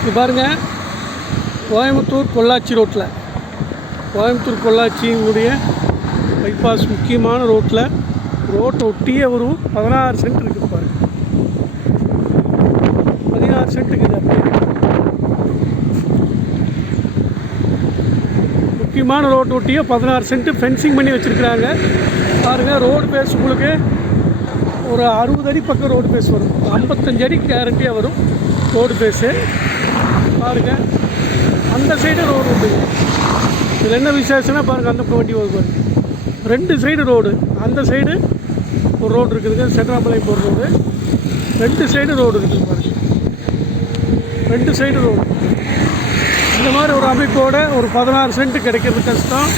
இது பாருங்கள் கோயம்புத்தூர் பொள்ளாச்சி ரோட்டில் கோயம்புத்தூர் பொள்ளாச்சியினுடைய பைபாஸ் முக்கியமான ரோட்டில் ரோட்டை ஒட்டியே ஒரு பதினாறு சென்ட் இருக்குது பாருங்க. பதினாறு சென்ட் இருக்குது அப்படியே. முக்கியமான ரோட்டை ஒட்டியே பதினாறு சென்ட் ஃபென்சிங் பண்ணி வச்சுருக்குறாங்க. பாருங்கள் ரோடு பேஸ் உங்களுக்கு ஒரு அறுபது அடி பக்கம் ரோடு பேஸ் வரும். ஐம்பத்தஞ்சு அடி கேரண்டியாக வரும் ரோடு பேஸு பாருங்கள் அந்த சைடு ரோடு உண்டு. இதில் என்ன விசேஷம்னா பாருங்கள் அந்த வண்டி வருது ரெண்டு சைடு ரோடு அந்த சைடு ஒரு ரோடு இருக்குதுங்க சென்ட்ராமலை போகிற ரோடு ரெண்டு சைடு ரோடு இருக்குது பாருங்க. ரெண்டு சைடு ரோடு இந்த மாதிரி ஒரு அமைப்போட ஒரு பதினாறு சென்ட் கிடைக்கிறது கஷ்டம்.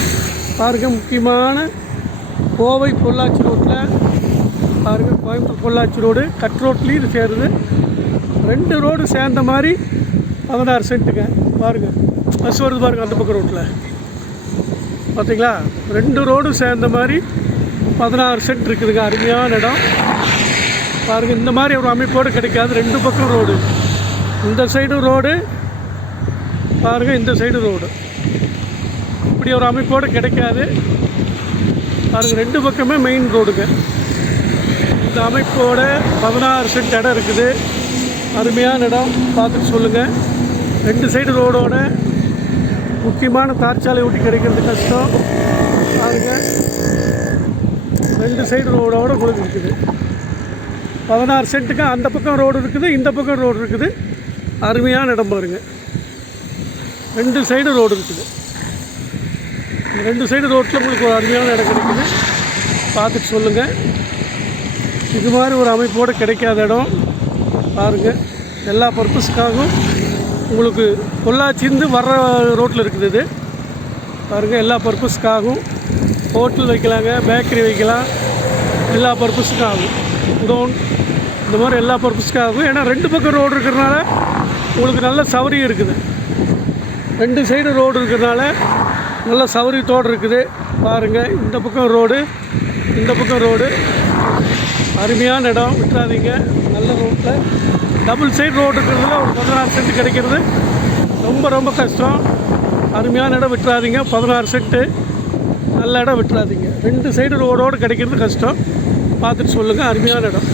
பாருங்க முக்கியமான கோவை பொள்ளாச்சி ரோட்டில் பாருங்கள் கோயம்புத்தூர் பொள்ளாச்சி ரோடு கட் ரோட்லேயும் இது சேருது. ரெண்டு ரோடு சேர்ந்த மாதிரி பதினாறு சென்ட்டுங்க. பாருங்க. பஸ் வருது பாருங்க அந்த பக்கம் ரோட்டில் பார்த்தீங்களா ரெண்டு ரோடும் சேர்ந்த மாதிரி பதினாறு சென்ட் இருக்குதுங்க. அருமையான இடம். பாருங்க இந்த மாதிரி ஒரு அமைப்போடு கிடைக்காது. ரெண்டு பக்கம் ரோடு இந்த சைடு ரோடு பாருங்கள் இந்த சைடு ரோடு இப்படி ஒரு அமைப்போடு கிடைக்காது. பாருங்க ரெண்டு பக்கமே மெயின் ரோடுங்க இந்த அமைப்போட பதினாறு சென்ட் இடம் இருக்குது. அருமையான இடம். பார்த்துட்டு சொல்லுங்கள் ரெண்டு சைடு ரோடோட முக்கியமான தார்ச்சாலை ஊட்டி கிடைக்கிறது கஷ்டம். பாருங்க. ரெண்டு சைடு ரோடோட உங்களுக்கு இருக்குது. பதினாறு சென்ட்டுக்கு அந்த பக்கம் ரோடு இருக்குது இந்த பக்கம் ரோடு இருக்குது. அருமையான இடம் பாருங்க. ரெண்டு சைடு ரோடு இருக்குது. ரெண்டு சைடு ரோட்டில் உங்களுக்கு ஒரு அருமையான இடம் கிடைக்குது. பார்த்துட்டு சொல்லுங்கள் இது மாதிரி ஒரு அமைப்போடு கிடைக்காத இடம். பாருங்கள் எல்லா பர்பஸ்க்காகவும் உங்களுக்கு பொள்ளாச்சிந்து வர்ற ரோட்டில் இருக்குது இது. பாருங்கள் எல்லா பர்பஸ்க்காகவும் ஹோட்டல் வைக்கலாங்க பேக்கரி வைக்கலாம். எல்லா பர்பஸுக்கும் ஆகும் குடோன் இந்த மாதிரி எல்லா பர்பஸ்க்காகும் ஏன்னா ரெண்டு பக்கம் ரோடு இருக்கிறனால உங்களுக்கு நல்ல சௌரியம் இருக்குது. ரெண்டு சைடு ரோடு இருக்கிறனால நல்ல சௌகரியத்தோடு இருக்குது. பாருங்கள் இந்த பக்கம் ரோடு இந்த பக்கம் ரோடு. அருமையான இடம் விட்டுறாதீங்க. நல்ல ரோட்டில் டபுள் சைடு ரோடு இருக்கிறதுல ஒரு பதினாறு சென்ட் கிடைக்கிறது. ரொம்ப ரொம்ப கஷ்டம். அருமையான இடம் விட்டுறாதீங்க. பதினாறு சென்ட்டு நல்ல இடம் விட்டுறாதீங்க. ரெண்டு சைடு ரோடோடு கிடைக்கிறது கஷ்டம். பார்த்துட்டு சொல்லுங்கள் அருமையான இடம்.